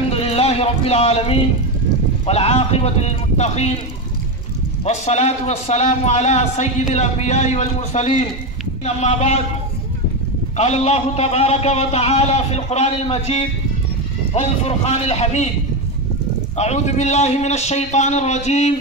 الحمد لله رب العالمين والعاقبة للمتقين والصلاة والسلام على سيد الأنبياء والمرسلين. أما بعد، قال الله تبارك وتعالى في القرآن المجيد والفرقان الحميد: أعوذ بالله من الشيطان الرجيم،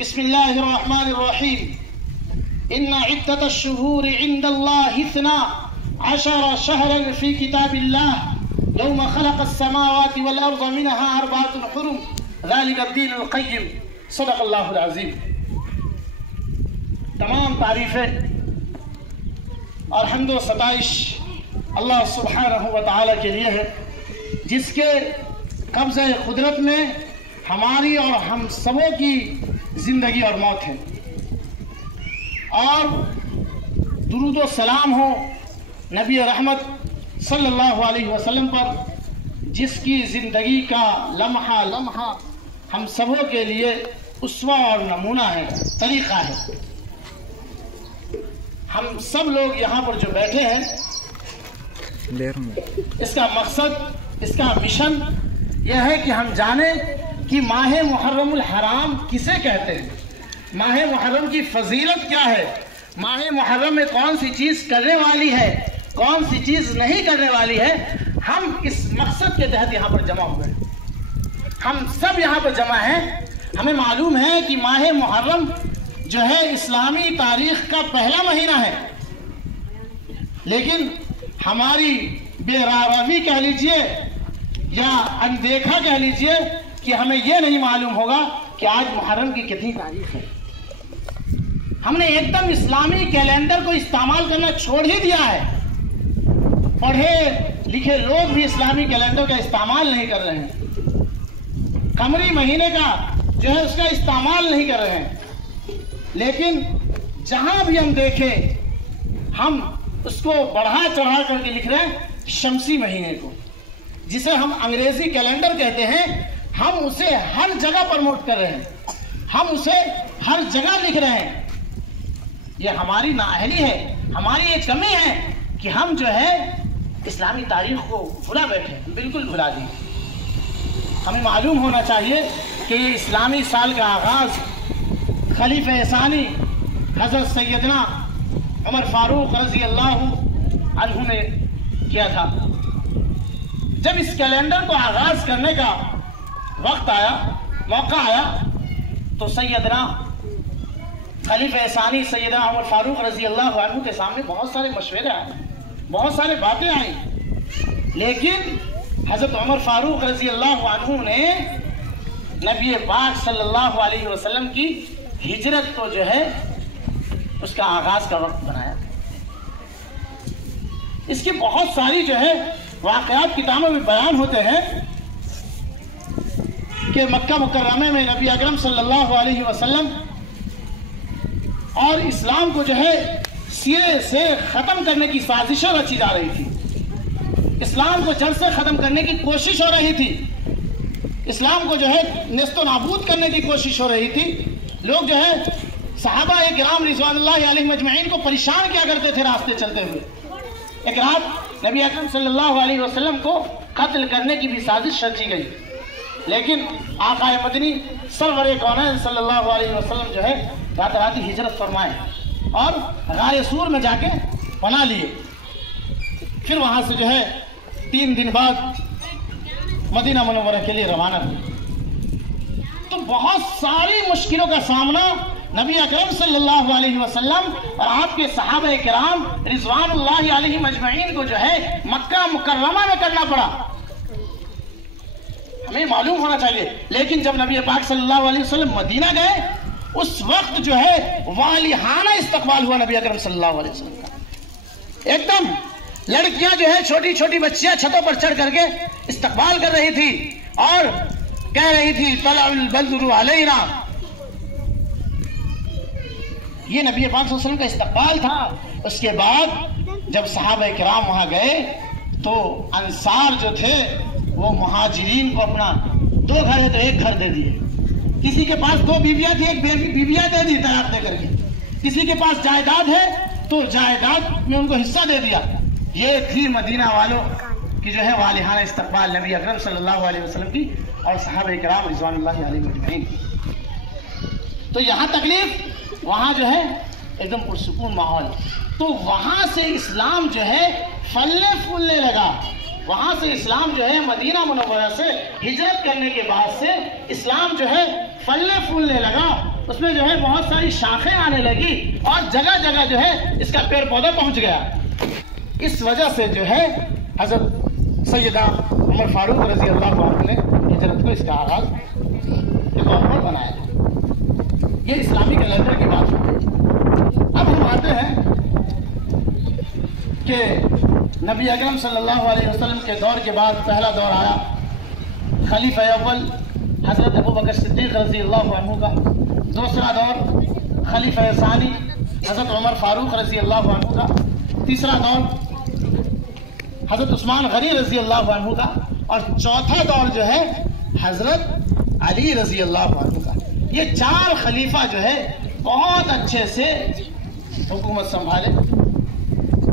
بسم الله الرحمن الرحيم. إن عدة الشهور عند الله 12 شهرا في كتاب الله يوم خلق السماوات والأرض منها 4 حرم ذلك الدين القيم. صدق اللہ العظیم. تمام تعریفیں اور حمد و ستائش اللہ سبحانہ و تعالی کے لیے ہے، جس کے قبضہ قدرت میں ہماری اور ہم سبوں کی زندگی اور موت ہے. اور درود و سلام ہو نبی رحمت صلی اللہ علیہ وسلم پر، جس کی زندگی کا لمحہ لمحہ ہم سبوں کے لیے اسوہ اور نمونہ ہے، طریقہ ہے. ہم سب لوگ یہاں پر جو بیٹھے ہیں، اس کا مقصد، اس کا مشن یہ ہے کہ ہم جانیں کہ ماہ محرم الحرام کسے کہتے ہیں، ماہ محرم کی فضیلت کیا ہے، ماہ محرم میں کون سی چیز کرنے والی ہے، کون سی چیز نہیں کرنے والی ہے. ہم اس مقصد کے تحت یہاں پر جمع ہوئے ہیں. ہم سب یہاں پر جمع ہیں. ہمیں معلوم ہے کہ ماہ محرم جو ہے اسلامی تاریخ کا پہلا مہینہ ہے، لیکن ہماری بے راہی کہہ لیجئے یا اندیکھا کہہ لیجئے کہ ہمیں یہ نہیں معلوم ہوگا کہ آج محرم کی کتنی تاریخ ہے. ہم نے ایک دم اسلامی کیلنڈر کو استعمال کرنا چھوڑ ہی دیا ہے. پڑھے لکھے لوگ بھی اسلامی کیلنڈر کا استعمال نہیں کر رہے ہیں، قمری مہینے کا جو ہے اس کا استعمال نہیں کر رہے ہیں. لیکن جہاں بھی ہم دیکھیں، ہم اس کو بڑھا چڑھا کر کے لکھ رہے ہیں شمسی مہینے کو، جسے ہم انگریزی کیلنڈر کہتے ہیں. ہم اسے ہر جگہ پروموٹ کر رہے ہیں، ہم اسے ہر جگہ لکھ رہے ہیں. یہ ہماری نااہلی ہے، ہماری یہ کمی ہے کہ ہم جو ہے اسلامی تاریخ کو بھلا بیٹھے، بالکل بھلا دیں. ہمیں معلوم ہونا چاہیے کہ یہ اسلامی سال کا آغاز خلیفہ ثانی حضرت سیدنا عمر فاروق رضی اللہ عنہ نے کیا تھا. جب اس کیلنڈر کو آغاز کرنے کا وقت آیا، موقع آیا، تو سیدنا خلیفہ ثانی سیدنا عمر فاروق رضی اللہ عنہ کے سامنے بہت سارے مشورے آئے، بہت سارے باتیں آئیں. لیکن حضرت عمر فاروق رضی اللہ عنہ نے نبی پاک صلی اللہ علیہ وسلم کی ہجرت کو جو ہے اس کا آغاز کا وقت بنایا. اس کی بہت ساری جو ہے واقعات کتابوں میں بیان ہوتے ہیں کہ مکہ مکرمہ میں نبی اکرم صلی اللہ علیہ وسلم اور اسلام کو جو ہے سرے سے ختم کرنے کی سازشیں رچی جا رہی تھی. اسلام کو جڑ سے ختم کرنے کی کوشش ہو رہی تھی، اسلام کو جو ہے نیست و نابود کرنے کی کوشش ہو رہی تھی. لوگ جو ہے صحابہ کرام رضوان اللہ علیہم اجمعین کو پریشان کیا کرتے تھے راستے چلتے ہوئے. ایک رات نبی اکرم صلی اللہ علیہ وسلم کو قتل کرنے کی بھی سازش رچی گئی، لیکن آقا مدنی سرور کونین صلی اللہ علیہ وسلم جو ہے رات راتی ہجرت فرمائے اور غار سور میں جا کے پناہ لیے. پھر وہاں سے جو ہے 3 دن بعد مدینہ منورہ کے لیے روانہ ہوئے. تو بہت ساری مشکلوں کا سامنا نبی اکرم صلی اللہ علیہ وسلم اور آپ کے صحابہ کرام رضوان اللہ علیہم اجمعین کو جو ہے مکہ مکرمہ میں کرنا پڑا. ہمیں معلوم ہونا چاہیے. لیکن جب نبی پاک صلی اللہ علیہ وسلم مدینہ گئے، اس وقت جو ہے والہانہ استقبال ہوا نبی اکرم صلی اللہ علیہ وسلم کا. ایک دم لڑکیاں جو ہے چھوٹی چھوٹی بچیاں چھتوں پر چڑھ کر کے استقبال کر رہی تھی اور کہہ رہی تھی طلع البدر علینا. یہ نبی پاک صلی اللہ علیہ وسلم کا استقبال تھا. اس کے بعد جب صحابہ کرام وہاں گئے تو انصار جو تھے وہ مہاجرین کو اپنا 2 گھر ہے تو 1 گھر دے دیے. کسی کے پاس 2 بیویاں تھی، 1 بیویاں دے دی طلاق دے کر کے. کسی کے پاس جائیداد ہے تو جائیداد میں ان کو حصہ دے دیا. یہ تھی مدینہ والوں کہ جو ہے والہانہ استقبال نبی اکرم صلی اللہ علیہ وسلم کی اور صحابہ کرام رضوان اللہ علیہ اجمعین کی. تو یہاں تکلیف، وہاں جو ہے ایک دم پرسکون ماحول. تو وہاں سے اسلام جو ہے پھلنے پھولنے لگا. وہاں سے اسلام جو ہے مدینہ منورہ سے ہجرت کرنے کے بعد سے اسلام جو ہے پھلنے پھولنے لگا. اس میں جو ہے بہت ساری شاخیں آنے لگی اور جگہ جگہ جو ہے اس کا پیڑ پودا پہنچ گیا. اس وجہ سے جو ہے حضرت سیدہ عمر فاروق رضی اللہ عنہ نے ہجرت کو اس کا آغاز کے طور پر بنایا. یہ اسلامی کیلنڈر کی بات ہے. اب ہم آتے ہیں کہ نبی اکرم صلی اللہ علیہ وسلم کے دور کے بعد پہلا دور آیا خلیفہ اول حضرت ابو بکر صدیق رضی اللہ عنہ کا. دوسرا دور خلیفہ ثانی حضرت عمر فاروق رضی اللہ عنہ کا. تیسرا دور حضرت عثمان غنی رضی اللہ عنہ کا. اور چوتھا دور جو ہے حضرت علی رضی اللہ عنہ کا. یہ 4 خلیفہ جو ہے بہت اچھے سے حکومت سنبھالے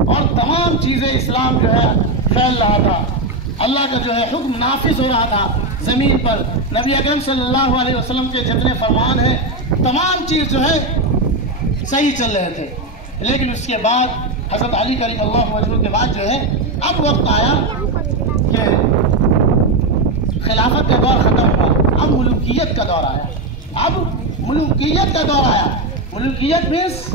اور تمام چیزیں اسلام جو ہے پھیل رہا تھا. اللہ کا جو ہے حکم نافذ ہو رہا تھا زمین پر. نبی اکرم صلی اللہ علیہ وسلم کے جتنے فرمان ہیں تمام چیز جو ہے صحیح چل رہے تھے. لیکن اس کے بعد حضرت علی کریم اللہ وجہہ کے بعد جو ہے اب وقت آیا کہ خلافت کا دور ختم ہوا. اب ملوکیت کا دور آیا. اب ملوکیت کا دور آیا. ملوکیت مینس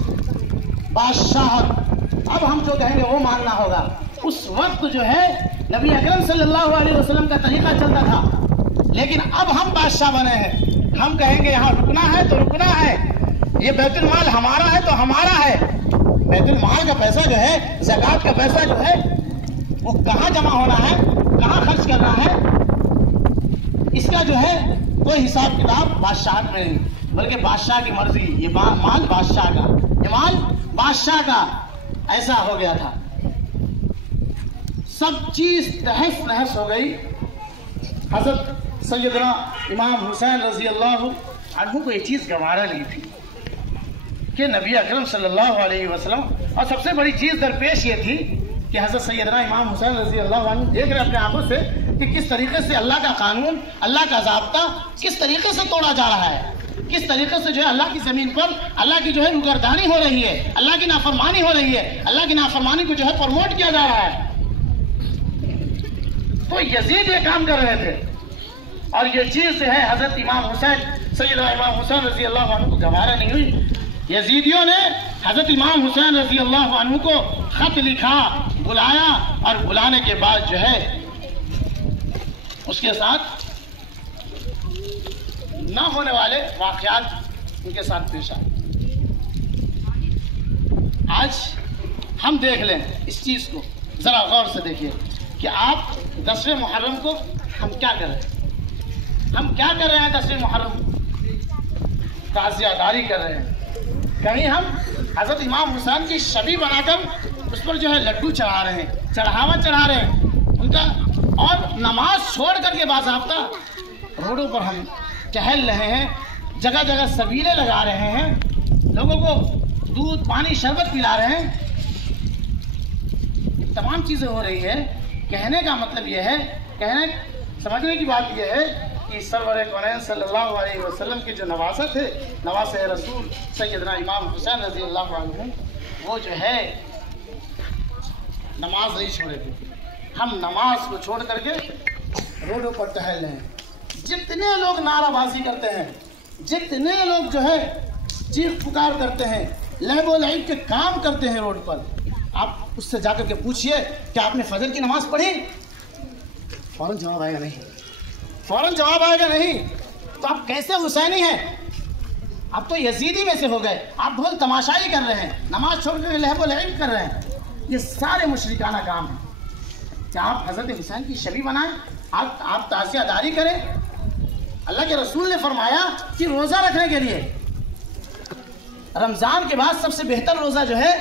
بادشاہت. اب ہم جو کہیں گے وہ ماننا ہوگا. اس وقت جو ہے نبی اکرم صلی اللہ علیہ وسلم کا طریقہ چلتا تھا لیکن اب ہم بادشاہ بنے ہیں. ہم کہیں گے یہاں رکنا ہے تو رکنا ہے. یہ بیت المال ہمارا ہے تو ہمارا ہے. بیت المال کا پیسہ جو ہے زکوٰۃ کا پیسہ جو ہے وہ کہاں جمع ہونا ہے, کہاں خرچ کرنا ہے, اس کا جو ہے کوئی حساب کتاب بادشاہت میں نہیں بلکہ بادشاہ کی مرضی. یہ مال بادشاہ کا, یہ مال بادشاہ کا. ایسا ہو گیا تھا. سب چیز تہس نہس ہو گئی. حضرت سیدنا امام حسین رضی اللہ عنہ کو یہ چیز گوارا نہیں تھی کہ نبی اکرم صلی اللہ علیہ وسلم, اور سب سے بڑی چیز درپیش یہ تھی کہ حضرت سیدنا امام حسین رضی اللہ عنہ دیکھ رہے اپنے آنکھوں سے کہ کس طریقے سے اللہ کا قانون, اللہ کا ضابطہ کس طریقے سے توڑا جا رہا ہے, کس طریقے سے جو ہے اللہ کی زمین پر اللہ کی جو ہے روگردانی ہو رہی ہے, اللہ کی نافرمانی ہو رہی ہے, اللہ کی نافرمانی کو جو ہے پروموٹ کیا جا رہا ہے. تو یزید یہ کام کر رہے تھے اور یہ چیز جو ہے حضرت امام حسین سیدنا امام حسین رضی اللہ عنہ کو گوارا نہیں ہوئی. یزیدیوں نے حضرت امام حسین رضی اللہ عنہ کو خط لکھا, بلایا اور بلانے کے بعد جو ہے اس کے ساتھ نہ ہونے والے واقعات ان کے ساتھ پیش آئے. آج ہم دیکھ لیں اس چیز کو, ذرا غور سے دیکھیے کہ آپ 10ویں محرم کو ہم کیا کر رہے ہیں. ہم کیا کر رہے ہیں 10ویں محرم؟ تعزیہ داری کر رہے ہیں. کہیں ہم حضرت امام حسین کی شبی بنا کر اس پر جو ہے لڈو چڑھا رہے ہیں, چڑھاوا چڑھا رہے ہیں ان کا, اور نماز چھوڑ کر کے باضابطہ روڈوں پر ہم ٹہل رہے ہیں, جگہ جگہ سبیلے لگا رہے ہیں, لوگوں کو دودھ پانی شربت پلا رہے ہیں. تمام چیزیں ہو رہی ہے. کہنے کا مطلب یہ ہے, سمجھنے کی بات یہ ہے کہ سرور کونین صلی اللہ علیہ وسلم کی جو نواسط ہے, نواسط رسول سیدنا امام حسین رضی اللہ عنہ, وہ جو ہے نماز نہیں چھوڑے تھے. ہم نماز کو چھوڑ کر کے روڈوں پر ٹہل رہے ہیں. جتنے لوگ نعرہ بازی کرتے ہیں, جتنے لوگ جو ہے چیخ پکار کرتے ہیں, لہب و لعب کے کام کرتے ہیں روڈ پر, آپ اس سے جا کر کے پوچھئے کہ آپ نے فجر کی نماز پڑھی؟ فوراً جواب آئے گا نہیں, فوراً جواب آئے گا نہیں. تو آپ کیسے حسینی ہیں؟ آپ تو یزیدی میں سے ہو گئے. آپ ڈھول تماشائی کر رہے ہیں, نماز چھوڑ کر لہب و لعب کر رہے ہیں. یہ سارے مشرکانہ کام ہیں. کیا آپ حضرت حسین کی شبی بنائیں, آپ تعزیہ داری کریں؟ اللہ کے رسول نے فرمایا کہ روزہ رکھنے کے لیے رمضان کے بعد سب سے بہتر روزہ جو ہے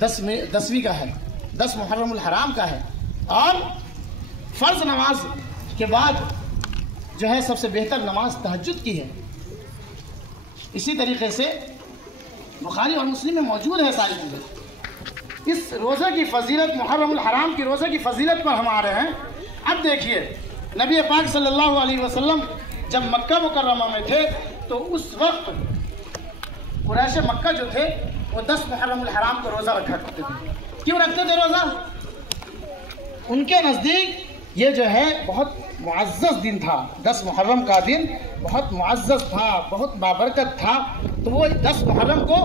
10ویں کا ہے, 10 محرم الحرام کا ہے, اور فرض نماز کے بعد جو ہے سب سے بہتر نماز تہجد کی ہے. اسی طریقے سے بخاری اور مسلم میں موجود ہے ساری چیزیں. اس روزے کی فضیلت، محرم الحرام کی روزے کی فضیلت پر ہم آ رہے ہیں۔ اب دیکھیے نبی پاک صلی اللہ علیہ وسلم جب مکہ مکرمہ میں تھے تو اس وقت قریش مکہ جو تھے وہ 10 محرم الحرام کو روزہ رکھا کرتے تھے۔ کیوں رکھتے تھے روزہ؟ ان کے نزدیک یہ جو ہے بہت معزز دن تھا، 10 محرم کا دن بہت معزز تھا، بہت بابرکت تھا، تو وہ 10 محرم کو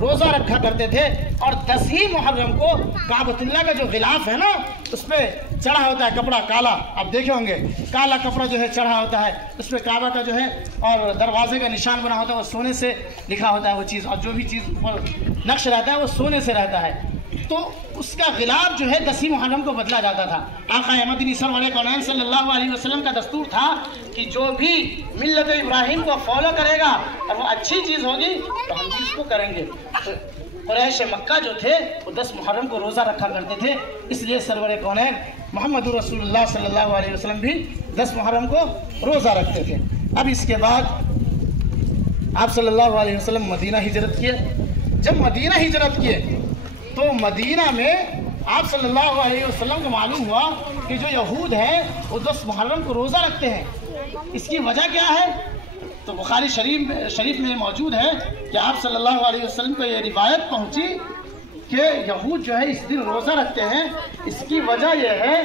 روزہ رکھا کرتے تھے، اور 10 ہی محرم کو کعبۃ اللہ کا جو غلاف ہے نا اس پہ چڑھا ہوتا ہے کپڑا کالا، آپ دیکھے ہوں گے کالا کپڑا جو ہے چڑھا ہوتا ہے، اس پہ کعبہ کا جو ہے اور دروازے کا نشان بنا ہوتا ہے، وہ سونے سے لکھا ہوتا ہے وہ چیز، اور جو بھی چیز اوپر نقش رہتا ہے وہ سونے سے رہتا ہے، تو اس کا غلاف جو ہے 10 محرم کو بدلا جاتا تھا۔ آقا مدنی سرور کونین صلی اللہ علیہ وسلم کا دستور تھا کہ جو بھی ملت ابراہیم کو فالو کرے گا اور وہ اچھی چیز ہوگی تو ہم بھی اس کو کریں گے۔ قریش مکہ جو تھے وہ 10 محرم کو روزہ رکھا کرتے تھے، اس لیے سرور کونین محمد رسول اللہ صلی اللہ علیہ وسلم بھی 10 محرم کو روزہ رکھتے تھے۔ اب اس کے بعد آپ صلی اللہ علیہ وسلم مدینہ ہجرت کیے۔ جب مدینہ ہجرت کیے تو مدینہ میں آپ صلی اللہ علیہ وسلم کو معلوم ہوا کہ جو یہود ہیں وہ 10 محرم کو روزہ رکھتے ہیں۔ اس کی وجہ کیا ہے؟ تو بخاری شریف میں موجود ہے کہ آپ صلی اللہ علیہ وسلم کو یہ روایت پہنچی کہ یہود جو ہے اس دن روزہ رکھتے ہیں، اس کی وجہ یہ ہے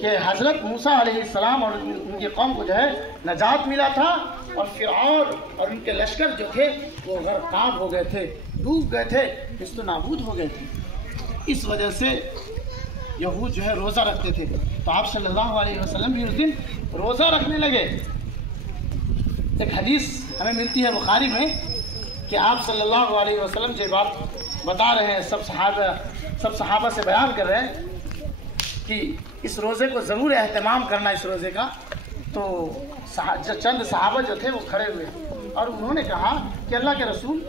کہ حضرت موسیٰ علیہ السلام اور ان کی قوم کو جو ہے نجات ملا تھا، اور فرعون اور ان کے لشکر جو تھے وہ غرقاب ہو گئے تھے، ڈوب گئے تھے، نیست و نابود ہو گئے تھے۔ اس وجہ سے یہود جو ہے روزہ رکھتے تھے، تو آپ صلی اللہ علیہ وسلم بھی اس دن روزہ رکھنے لگے۔ ایک حدیث ہمیں ملتی ہے بخاری میں کہ آپ صلی اللہ علیہ وسلم جو بات بتا رہے ہیں، سب صحابہ سے بیان کر رہے ہیں کہ اس روزے کو ضرور اہتمام کرنا اس روزے کا، تو چند صحابہ جو تھے وہ کھڑے ہوئے اور انہوں نے کہا کہ اللہ کے رسول،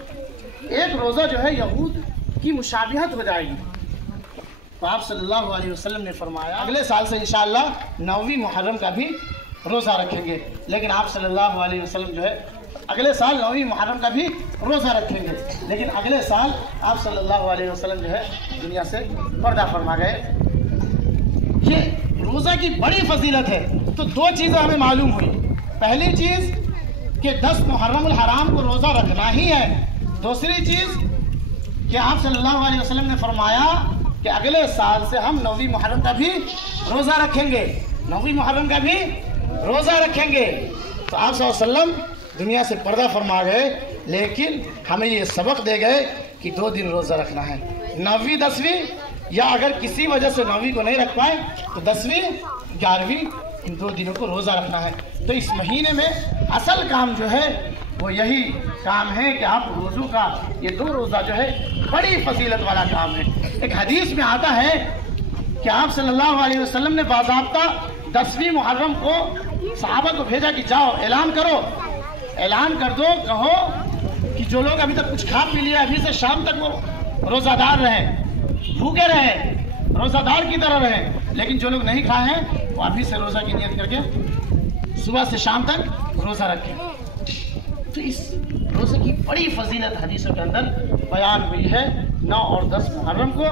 ایک روزہ جو ہے یہود کی مشابہت ہو جائے گی۔ تو آپ صلی اللہ علیہ وسلم نے فرمایا اگلے سال سے انشاءاللہ 9ویں محرم کا بھی روزہ رکھیں گے، لیکن آپ صلی اللہ علیہ وسلم جو ہے اگلے سال 9ویں محرم کا بھی روزہ رکھیں گے، لیکن اگلے سال آپ صلی اللہ علیہ وسلم جو ہے دنیا سے پردہ فرما گئے۔ یہ روزہ کی بڑی فضیلت ہے۔ تو 2 چیزیں ہمیں معلوم ہوئی، پہلی چیز کہ 10 محرم الحرام کو روزہ رکھنا ہی ہے، دوسری چیز کہ آپ صلی اللہ علیہ وسلم نے فرمایا کہ اگلے سال سے ہم 9ویں محرم کا بھی روزہ رکھیں گے، 9ویں محرم کا بھی روزہ رکھیں گے۔ تو آپ صلی اللہ علیہ وسلم دنیا سے پردہ فرما گئے، لیکن ہمیں یہ سبق دے گئے کہ 2 دن روزہ رکھنا ہے، 9ویں 10ویں، یا اگر کسی وجہ سے 9ویں کو نہیں رکھ پائے تو 10ویں 11ویں، ان 2 دنوں کو روزہ رکھنا ہے۔ تو اس مہینے میں اصل کام جو ہے وہ یہی کام ہے کہ آپ روزوں کا یہ 2 روزہ جو ہے بڑی فضیلت والا کام ہے۔ ایک حدیث میں آتا ہے کہ آپ صلی اللہ علیہ وسلم نے باضابطہ 10ویں محرم کو صحابہ کو بھیجا کہ جاؤ اعلان کرو، اعلان کر دو، کہو کہ جو لوگ ابھی تک کچھ کھا پی لیا ابھی سے شام تک وہ روزہ دار رہیں، بھوکے رہیں، روزہ دار کی طرح رہیں، لیکن جو لوگ نہیں کھائے ہیں وہ ابھی سے روزہ کی نیت کر کے صبح سے شام تک روزہ رکھیں۔ تو اس روزے کی بڑی فضیلت حدیثوں کے اندر بیان ہوئی ہے 9 اور 10 محرم کو۔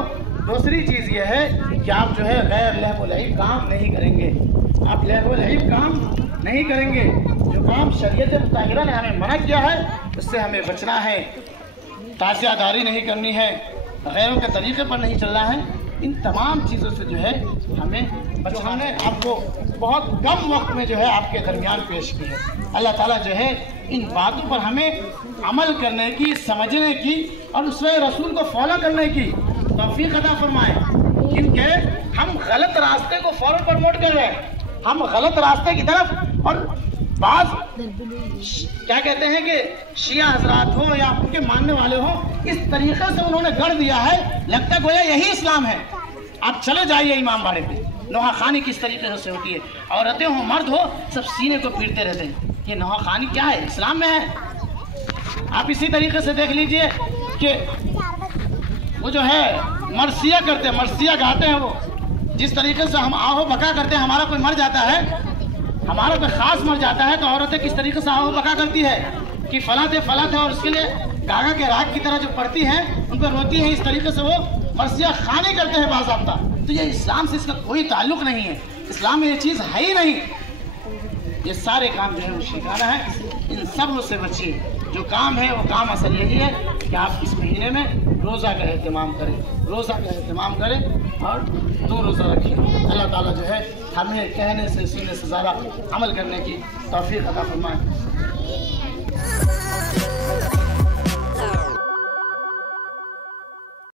دوسری چیز یہ ہے کہ آپ جو ہے غیر لہو و لعب کام نہیں کریں گے، آپ لہو و لعب کام نہیں کریں گے، جو کام شریعت مطہرہ نے ہمیں منع کیا ہے اس سے ہمیں بچنا ہے، تعزیہ داری نہیں کرنی ہے، غیروں کے طریقے پر نہیں چلنا ہے، ان تمام چیزوں سے جو ہے ہمیں جو ہم نے آپ کو بہت کم وقت میں جو ہے آپ کے درمیان پیش کی ہے۔ اللہ تعالیٰ جو ہے ان باتوں پر ہمیں عمل کرنے کی، سمجھنے کی اور اسوہ رسول کو فالو کرنے کی توفیق عطا فرمائے، کیونکہ ہم غلط راستے کو فوراً پروموٹ کر رہے ہیں، ہم غلط راستے کی طرف، اور بعض کیا کہتے ہیں کہ شیعہ حضرات ہو یا ان کے ماننے والے ہوں، اس طریقے سے انہوں نے گڑھ دیا ہے، لگتا گویا یہی اسلام ہے۔ آپ چلے جائیے امام باڑے پہ، نوحہ خوانی کس طریقے سے ہوتی ہے، عورتیں ہوں مرد ہو سب سینے کو پیٹتے رہتے ہیں، یہ نوحہ خوانی کیا ہے؟ اسلام میں ہے۔ آپ اسی طریقے سے دیکھ لیجئے کہ وہ جو ہے مرثیہ کرتے ہیں، مرثیہ گاتے ہیں، وہ جس طریقے سے ہم آہو بکا کرتے ہیں، ہمارا کوئی مر جاتا ہے، ہمارا کوئی خاص مر جاتا ہے تو عورتیں کس طریقے سے آہو بکا کرتی ہے کہ فلاں تھے، اور اس کے لیے گاگا کے راگ کی طرح جو پڑھتی ہیں ان پہ روتی ہیں، اس طریقے سے وہ مرثیہ خانی کرتے ہیں باضابطہ، تو یہ اسلام سے اس کا کوئی تعلق نہیں ہے، اسلام میں یہ چیز ہے ہی نہیں۔ یہ سارے کام جو ہے مشرکانہ ہیں، ان سب سے بچیے۔ جو کام ہے وہ کام اصل یہی ہے کہ آپ اس مہینے میں روزہ کا اہتمام کریں، روزہ کا اہتمام کریں اور 2 روزہ رکھیں۔ اللہ تعالیٰ جو ہے ہمیں کہنے سے سننے سے زیادہ عمل کرنے کی توفیق عطا فرمائے۔